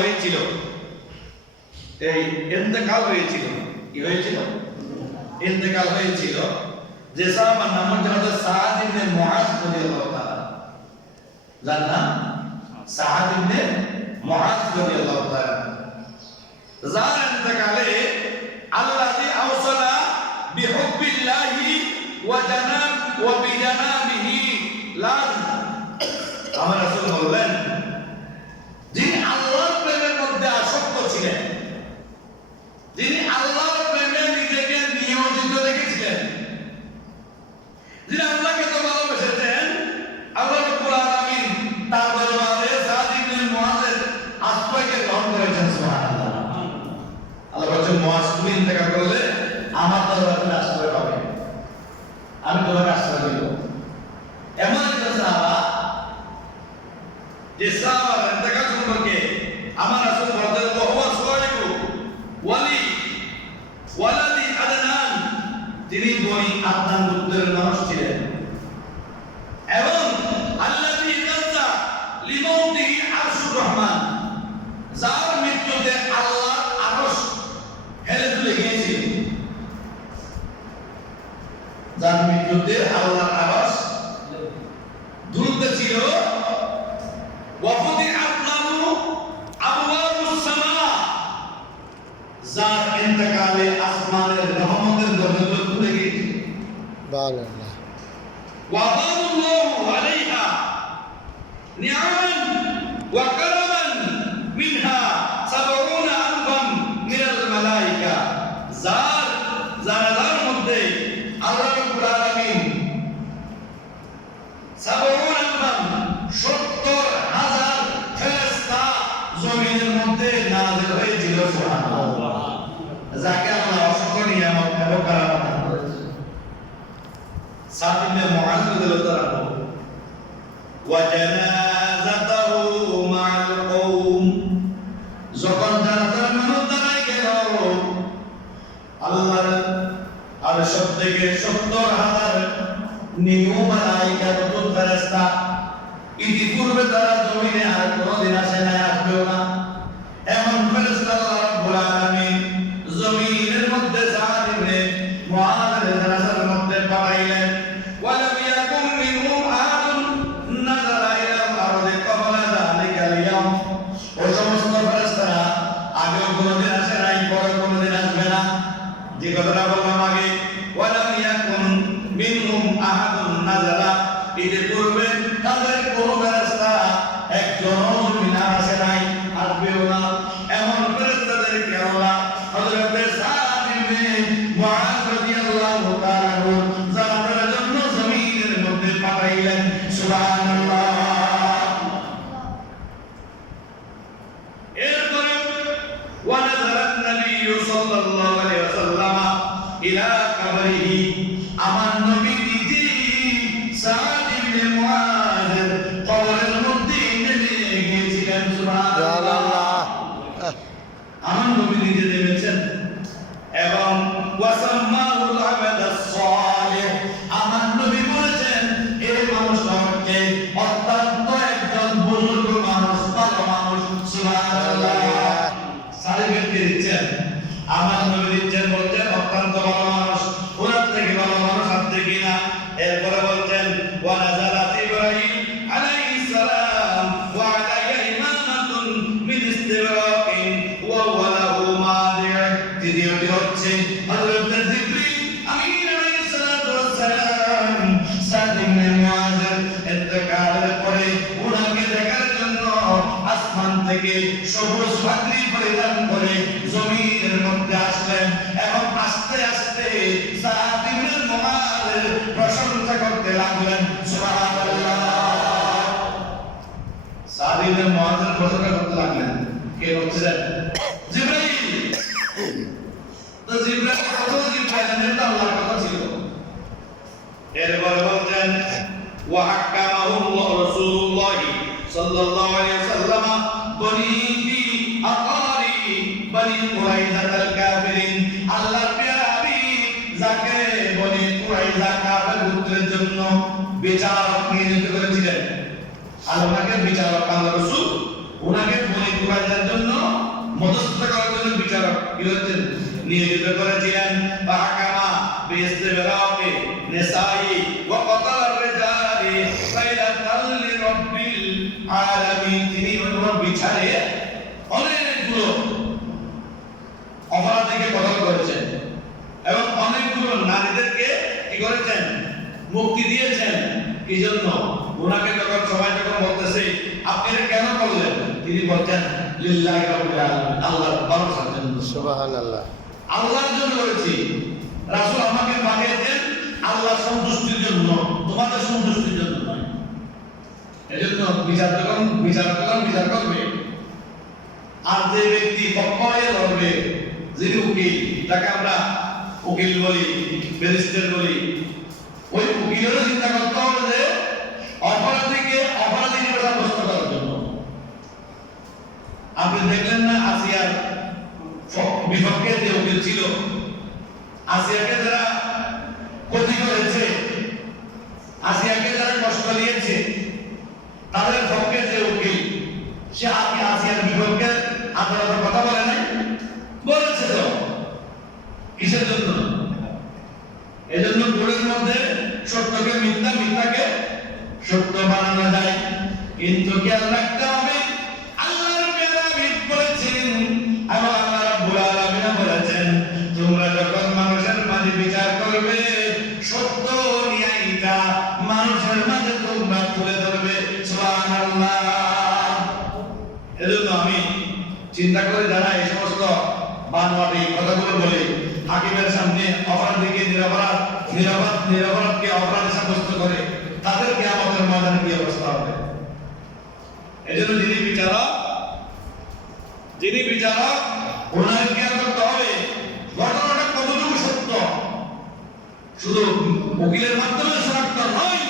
হয়েছিল, এই ইন্তেকাল হয়েছিল, কি হয়েছিল? ইন্তেকাল হয়েছিল। যে সাহাবার নাম হচ্ছে হযরত সাদ ইবনে মুআজ রাদিয়াল্লাহু তাআলা, যার নাম সাদ ইবনে মুআজ রাদিয়াল্লাহু তাআলা। যার ইন্তেকালে আল্লাযী আওসালা বিহুব্বিল্লাহি ওয়া বিজানাবিহি লাজ, আমার রাসূল বললেন যিনি আল্লাহর প্রেমের মধ্যে আসক্ত ছিলেন, যিনি আল্লাহর প্রেমে নিজেকে নিয়োজিত রেখেছিলেন, যিনি আল্লাহকে তো ভালোবেসেছেন, আল্লাহ রাব্বুল আলামিন তার দরবারে সাদ ইবনে মুআজের আশ্রয়কে গ্রহণ করেছেন। সুবহানাল্লাহ। আল্লাহ বলেছেন, মুআজ তুমি ইন্তেকাল করলে আমার দরবারে আশ্রয় পাবে, আমি তোমাকে আশ্রয় দেব। এমন একজন সাহাবা, যে সাহাবার ইন্তেকাল সম্পর্কে আমার রাসূল বলেন, ওয়া সাইয়্যিদু ওয়ালাদি আদনান, তিনি বনি আদনান গোত্রের মানুষ ছিলেন, এবং আল্লাযী নাযা লিমাউতিহি আরশুর রহমান, যার মৃত্যুতে আল্লাহর আরশ হেলে দুলে গিয়েছিল, যার মৃত্যুতে আল্লাহর আরশ দুলতে ছিল। ওয়াফুতিহাত লাহু আবওয়াবুস সামা, যার ইন্তেকালে আসমানের রহমতের দরজা খুলে গিয়েছিল। সুবহানাল্লাহ। ওয়াদাল্লাহু আলাইহা নিআমান ওয়া কারামান মিনহা 70 আলফাম মিনাল মালায়েকা, যার জানাজার মধ্যে আল্লাহ রাব্বুল আলামিন 70 আলফাম 70,000 ফেরেশতা জমিনের মধ্যে নাযিল হয়েছিল। সুবহানাল্লাহ। যাকে আল্লাহ অসংখ্য নিয়ামত এবং কারামত দান করেছেন। সাদ ইবনে মুআজ রাদিয়াল্লাহু তাআলা ওয়া জানাযাতুহু মা'আল কওম, যখন জানাজার মানুষ দাঁড়ায় গেল, আল্লাহর আরশ থেকে 70,000 নিয়ু মালায়েকা নতুন ফেরেশতা, ইতিপূর্বে তারা জমিনে আর কোনদিন আসে নাই, আসবেও না, এমন ফেরেশতা আল্লাহ রাব্বুল আলামিন জমিনের মধ্যে সাদ ইবনে মুআজের জানাজার মধ্যে পাঠাইলেন। ওয়ালাম ইয়াকুম মিনহুম আহাদুন নাযারা ইলাল আরদি ক্বাবলা যালিকাল ইয়াওম, ওই সমস্ত ফেরেশতারা আগেও কোনদিন আসে নাই, পরে কোনদিন আসবে না। যে কথাটা বললাম আগে, ওয়ালাম ইয়াকুম মিনহুম আহাদুন নাযারা, এর পূর্বে তাদের কোনো ফেরেশতা একজনও জমিনে আসে নাই, আসবেও না, এমন ফেরেশতাদেরকে আল্লাহ হযরত সাদ ইবনে মুআজ রাদিয়াল্লাহু তাআলা জানাজার জন্য জমিনের মধ্যে পাঠাইলেন। সুবহানাল্লাহ। এরপরে ওয়া নাযারাত নবিয়্যু সাল্লাল্লাহু আলাইহি ওয়াসাল্লাম ইলা কবরিহি, আমার নবী নিজে সাদ ইবনে মুআজের কবরের মধ্যে নেমে গিয়েছিলেন। সুবহানাল্লাহ। আমার নবী নিজে নেমেছেন এবং ওয়াসাম্মাহুল আবাদাস সালিহ, আমার নবী বলেছেন এই মানুষটা হচ্ছে অত্যন্ত একজন বুজুর্গ মানুষ, ভালো মানুষ। সুবহানাল্লাহ। সালিহকে দিচ্ছেন, আমার নবী দিচ্ছেন, বলছেন অত্যন্ত ভালো মানুষ, ওনার থেকে ভালো মানুষ আর দেখি না। এরপরে বলছেন ওয়া নাযারাত ইব্রাহিম আলাইহিস সালাম ওয়া আলাইহি ইমামাতুন মিন ইসতিরাকিন ওয়া ওয়ালাহু মাদি', দ্বিতীয়টি হচ্ছে হযরত জিবরিল আমিন আলাইহিস সালাতু ওয়াস সালাম সাদ ইবনে মুআজের ইন্তেকালের পরে উনাকে দেখার জন্য আসমান থেকে সবুজ পাগড়ি পরিধান করে জমিনের মধ্যে আসলেন এবং আস্তে আস্তে সাদ ইবনে মুআজের প্রশংসা করতে লাগলেন। সুবহানাল্লাহ। সাদ ইবনে মুআজের প্রশংসা করতে লাগলেন। কে করছিলেন? জিবরাইল। তো জিবরাইল কত জিবরাইলের তো আল্লাহর কথা ছিল। এরপরে বলছেন ওয়া হাক্কামাহু রাসূলুল্লাহ সাল্লাল্লাহু আলাইহি ওয়াসাল্লাম বনি ফি আকারি বনি কুরাইজাতাল কাফিরিন, আল্লাহর প্রিয় হাবিব যাকে বনি কুরাইজা কাফের গোত্রের জন্য বিচারক নিযুক্ত করেছিলেন, আল্লাহকে বিচারক আল্লাহ রাসূল ওনাকে বনি কুরাইজার জন্য একজন বিচারক কি হচ্ছেন নিয়োজিত করেছিলেন ফাহাকামা বিইসতিবরাকি নিসাই ওয়া ক্বাতাল রিজালি ফাইলাতাল লিরাব্বিল আলামিন। তিনি ওর বিচারে অনেকগুলো অপরাধীকে কতল করেছেন এবং অনেকগুলো নারীদেরকে কি করেছেন মুক্তি দিয়েছেন। কি জন্য? ওনাকে যখন সবাই যখন বলতেছে আপনি এটা কেন করলেন, তিনি বলছেন লিল্লাহি রাব্বিল আলামিন, আল্লাহর ভরসার জন্য, সুবহানাল্লাহ, আল্লাহর জন্য করেছি। রাসূল আমাকে পাঠিয়েছেন আল্লাহর সন্তুষ্টির জন্য, তোমাদের সন্তুষ্টির জন্য নয়। এজন্য বিচার করবে আর যে ব্যক্তি পক্ষ হয়ে লড়বে, যিনি উকিল, তাকে আমরা উকিল বলি, ব্যারিস্টার বলি, ওই উকিলেরও চিন্তা করতে হবে যে অপরাধীকে অপরাধী হিসেবে সাব্যস্ত করার জন্য। আপনি দেখলেন না আসিয়ার বিপক্ষে যে উকিল ছিল, আসিয়াকে যারা ক্ষতি করেছে, আসিয়াকে যারা কষ্ট দিয়েছে, তাদের পক্ষে যে উকিল, সে আসিয়ার বিপক্ষে আদালতে কথা বলে নাই, বলেছে তো। কিসের জন্য? এজন্য কোরআনের মধ্যে সত্যকে মিথ্যা, মিথ্যাকে সত্য বানানো যায়, কিন্তু খেয়াল রাখতে হবে আল্লাহর পেয়ারা হাবিব বলেছেন এবং আল্লাহ রাব্বুল আলামিন বলেছেন তোমরা যখন মানুষের মাঝে বিচার করবে সত্য ন্যায়টা মানুষের মাঝে তোমরা তুলে ধরবে। সুবহানাল্লাহ। এজন্য আমি চিন্তা করে যারা এই সমস্ত বানোয়াটি কথাগুলো বলে হাকিমের সামনে অপরাধীকে নিরপরাধকে অপরাধী সাব্যস্ত করে, তাদেরকে আমাদের ময়দানে কি অবস্থা হবে? এজন্য যিনি বিচারক ওনার খেয়াল করতে হবে ঘটনাটা কতটুকু সত্য। শুধু উকিলের মাধ্যমে শনাক্ত নয়,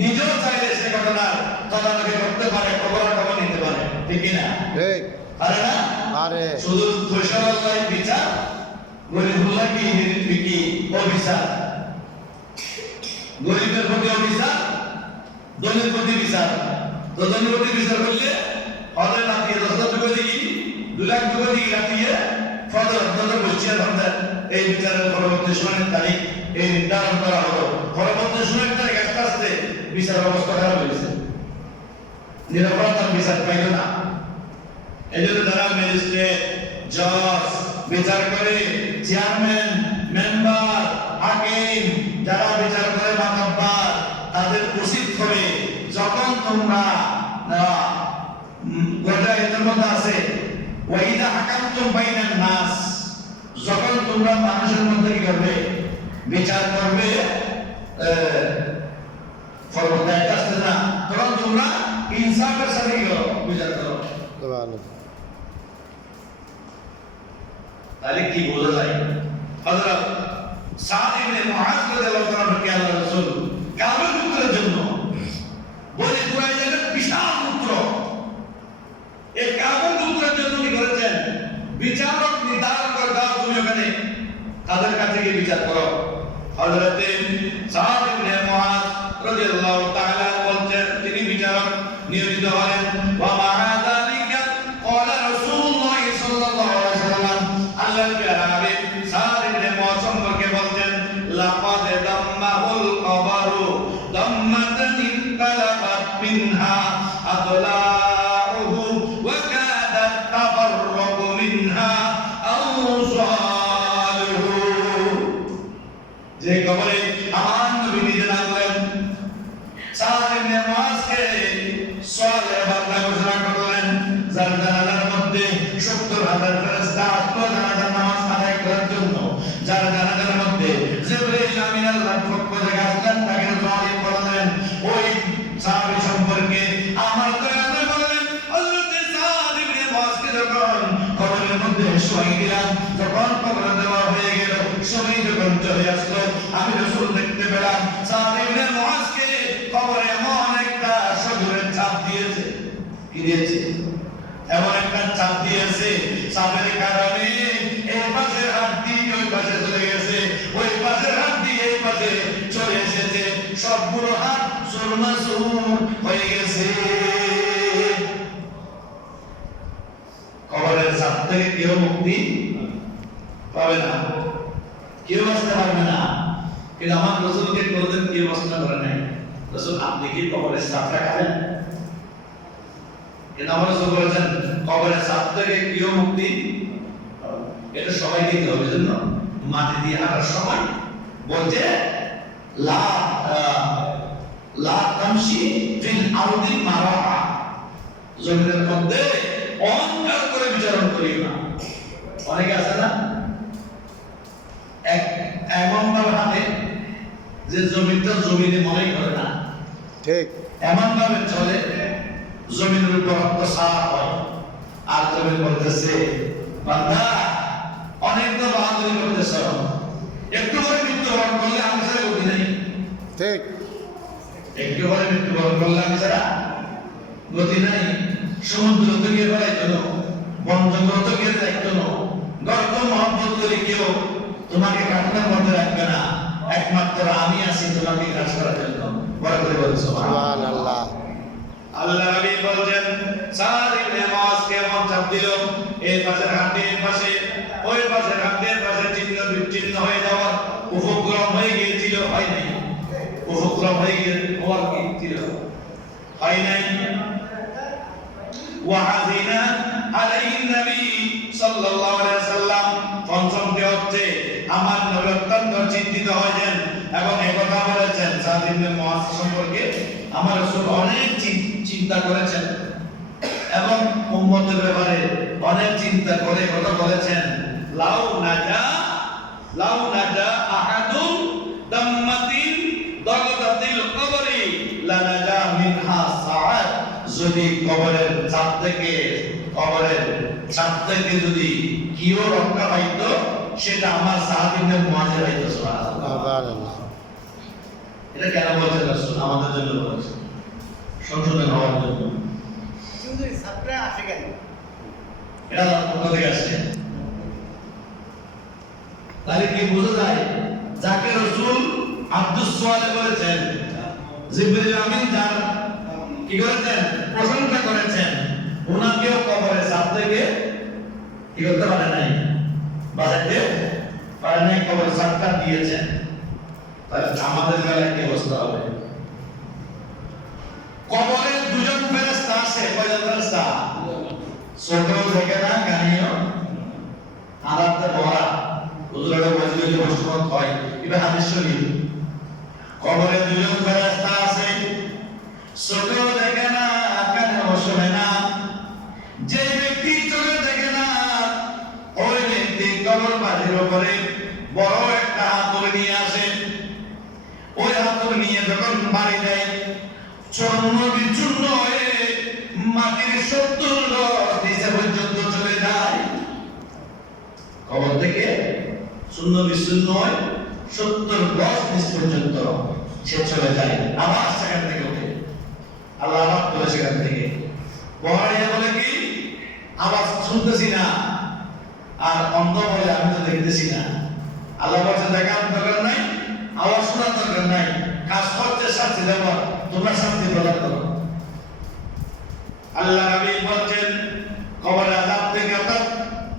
নিজেও চাইলে সে ঘটনার তদারকি করতে পারে, খবর নিতে পারে, ঠিক কিনা? ঠিক পারে না? পারে। শুধু পয়সাওয়ালাই বিচার, গরিবুল্লাহ কি অভিশাপ, গরিবের প্রতি অভিশাপ, ধনীর প্রতি বিচার। তো ধনীর প্রতি বিচার করলে অর্ডার রাতিয়ে 10,000 টাকা দিই, 2 লাখ টাকা দিই রাতিয়ে ফজর আপনাদের বসিয়ে ভাবতেন এই বিচারের পরবর্তী শুনানির তারিখ এই নির্ধারণ করা হলো। পরবর্তী শুনানির তারিখ আস্তে আস্তে বিচার অবস্থা খারাপ হয়েছে, নিরপরাধ বিচার পাইল না। এই জন্য যারা ম্যাজিস্ট্রেট, জজ বিচার করে, চেয়ারম্যান, মেম্বার, হাকিম যারা বিচার করে মাতব্বর, তাদের উচিত হবে যখন তোমরা গোটা এর মধ্যে আছে ওয়াইদা হাকামতুম বাইনান নাস, যখন তোমরা মানুষের মধ্যে কি করবে বিচার করবে, ফরমাতে আসছে না, তখন তোমরা ইনসাফের সাথে কি করো বিচার করো। সুবহানাল্লাহ। তাহলে কি বোঝা যায়? হযরত সাদ ইবনে মুআজ রাদিয়াল্লাহু তাআলা কে আল্লাহর রাসূল কাবের পুত্রের জন্য বলে কুরাইশের বিশাল পুত্র, এই কাবের পুত্রের জন্য কি করেছেন? বিচারক নির্ধারণ করে দাও, তুমি ওখানে তাদের কাছে গিয়ে বিচার করো। হযরত সাদ ইবনে মুআজ রাদিয়াল্লাহু তাআলা বলছেন, তিনি বিচারক নিয়োজিত হলেন। ওয়া মা'আ যালিকা ক্বালা রাসূলুল্লাহ সাল্লাল্লাহু আলাইহি ওয়াসাল্লাম, আল্লাহর প্রিয় হাবিব সাদ ইবনে মুআজ সম্পর্কে বলছেন লাকাদ দাম্মাহুল কবরু দাম্মাতান ইনকালাবাত মিনহা আদলাউহু ওয়া কাদাত তাফাররাকু মিনহা আওসালুহু। যে কবরে আমার নবী নিজে নামলেন, সাদ ইবনে মুআজকে সালেহ বান্দা ঘোষণা করলেন, যার জানাজার মধ্যে 70,000 ফেরেশতা আসলো জানাজার নামাজ আদায় করার জন্য, যার জানাজার মধ্যে জিবরাইল আমিন আল্লাহর পক্ষ থেকে আসলেন, তাকে সালেহ বললেন ওই সাহাবী সম্পর্কে আমার দয়ালে বললেন হযরত সাদ ইবনে মুআজকে যখন কবরের মধ্যে শোয়াই দিলাম, যখন কবরে দেওয়া হয়ে গেল, সবাই যখন চলে আসলো, আমি রাসূল দেখতে পেলাম সাদ ইবনে মুআজকে কবরে এমন একটা সজোরের চাপ দিয়েছে। কি দিয়েছে? এমন একটা চাপ দিয়েছে, চাপের কারণে এই পাশের হাড্ডি ওই পাশে চলে গেছে, ওই পাশের হাড্ডি এই পাশে চলে এসেছে, সবগুলো হাত চূর্ণাচূর হয়ে গেছে। কবরের চাপ থেকে কেউ মুক্তি পাবে না, কেউ বাঁচতে পারবে না। কিন্তু আমার রাসূলকে কোনদিন কেউ প্রশ্ন করে নাই, রাসূল আপনি কি কবরের সাপটা খাবেন? কিন্তু আমার রাসূল বলেছেন কবরের সাপ থেকে কেউ মুক্তি, এটা সবাইকে দিতে হবে। জন্য মাটি দিয়ে হাঁটার সময় বলছে লা লা তামশি ফিল আরদি মারাহা, জমিনের মধ্যে অহংকার করে বিচরণ করিও না। অনেকে আছে না এমন ভাবে হাঁটে যে জমিটা জমিনে মনেই করে না, ঠিক এমন ভাবে চলে জমিনের উপর অত্যাচার হয়, আর জমিন বলতেছে বান্দা অনেক তো বাহাদুরি করতেছ, একটু করে মৃত্যুবরণ করলে আমি ছাড়া গতি নাই। ঠিক একটু করে মৃত্যুবরণ করলে আমি ছাড়া গতি নাই। সমুদ্র তো গিয়ে বেড়াইতো না, বন জঙ্গল তো গিয়ে দেখতো না, গর্ত মহব্বত করে কেউ তোমাকে কাঠের মধ্যে রাখবে না, একমাত্র আমি আছি তোমাকে কাজ করার জন্য। বড় করে বলছো সুবহানাল্লাহ। আল্লাহ নবী বলেন সাদ ইবনে মুআজ কে মন চাপ দিল, এই পাশের হাতের পাশে ওই পাশের হাতের পাশে চিহ্ন বিচ্ছিন্ন হয়ে যাওয়ার উপক্রম হয়ে গিয়েছিল, হয় নাই? উপক্রম হয়ে গিয়ে হওয়ার কি ছিল, হয় নাই? ওয়াহাজিনা আলাইহি নবী সাল্লাল্লাহু আলাইহি ওয়াসাল্লাম, পঞ্চমটি হচ্ছে আমার নবী অত্যন্ত চিন্তিত হয়েছেন এবং একথা বলেছেন সাদ ইবনে মুআজ সম্পর্কে আমার রাসূল অনেক চিন্তা করেছেন এবং উম্মতের ব্যাপারে অনেক চিন্তা করে কথা বলেছেন। লাউ নাজা আহাদুন দাম্মাতিন দাগাতিল কবরি লা নাজা মিনহা সাআত, যদি কবরের চাপ থেকে যদি কেউ রক্ষা পাইতো সেটা আমার সাদ ইবনে মুআজের হইতো। সুবহানাল্লাহ। এটা কেন বলছেন রাসূল? আমাদের জন্য বলেছেন, সংশোধন হওয়ার জন্য। কিন্তু এই ছাত্ররা আসে কেন? এটা কোথা থেকে আসছে? তাহলে কি বোঝা যায় যাকে রাসূল আব্দুস সোয়ালে বলেছেন, জিবরিল আমিন যার কি করেছেন প্রশংসা করেছেন, ওনাকেও কবরের চাপ থেকে কি করতে পারে নাই, বাঁচাতে পারে নাই, কবরের চাপটা দিয়েছেন। তাহলে আমাদের বেলায় কি অবস্থা হবে? কবরে দুজন ফেরেশতা আছে, কয়জন ফেরেশতা? ছোট থেকে না গানিও আলাদা বড়া হুজুরের মজলিসে বসত হয়, এটা হাদিস শরীফ। কবরে দুজন ফেরেশতা আছে, ছোট থেকে না কানেও শোনে না। যে ব্যক্তি চোখে দেখে না ওই ব্যক্তি কবর বাড়ির উপরে বড় একটা হাতুড়ি নিয়ে আসে, ওই হাতুড়ি নিয়ে যখন বাড়ি দেয় চূর্ণ বিচূর্ণ হয়ে মাটির 70 গজ নিচে পর্যন্ত চলে যায়। কবর থেকে চূর্ণ বিচূর্ণ হয়ে 70 গজ নিচে পর্যন্ত সে চলে যায়, আবার সেখান থেকে ওঠে, আল্লাহ আবার তোলে সেখান থেকে। বহারিয়া বলে কি আওয়াজ শুনতেছি না, আর অন্ধ বলে আমি তো দেখতেছি না। আল্লাহ বলছে দেখার দরকার নাই, আওয়াজ শোনার দরকার নাই, কাজ করতে শাস্তি দেব, তোমরা শাস্তি প্রদান করো। আল্লাহ নবী বলছেন কবরের আযাব থেকে, অর্থাৎ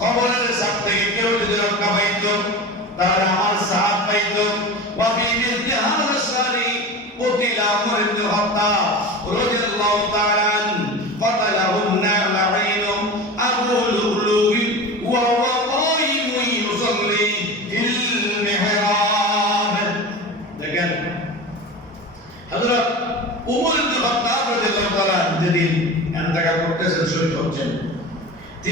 কবরের আযাব থেকে কেউ যদি রক্ষা পাইতো তাহলে আমার সাহাব পাইতো। ওয়া ফি মিথলি হাযা শানি কুতিলা উমর ইবনে খাত্তাব রাদিয়াল্লাহু তাআলা আন ফাতালাহু না'লাইন আবু লুলুবি ওয়া হুয়া কাইমুন ইউসাল্লি ফিল মিহরাব। দেখেন হযরত উমর ইবনে খাত্তাব রাদিয়াল্লাহু তাআলা যেদিন ইন্তেকাল করতেছেন, শহীদ হচ্ছেন,